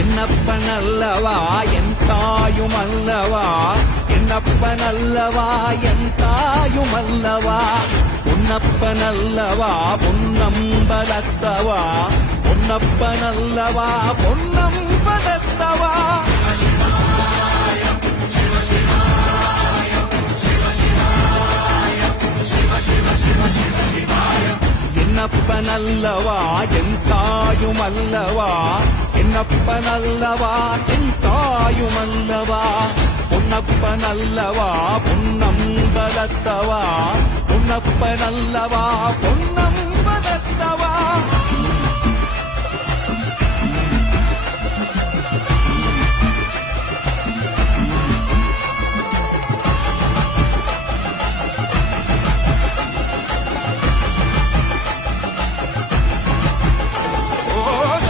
என்னப்பனல்லவா என் தாயுமல்லவா, என்னப்பனல்லவா என் தாயுமல்லவா, பொன்னப்பனல்லவா பொன்னம்பலத்தவா, பொன்னப்பனல்லவா பொன்னம்பலத்தவா. என்னப்பனல்லவா என் தாயுமல்லவா, என்னப்பனல்லவா என் தாயுமல்லவா, பொன்னப்பனல்லவா பொன்னம்பலத்தவா, பொன்னப்பனல்லவா பொன்னம்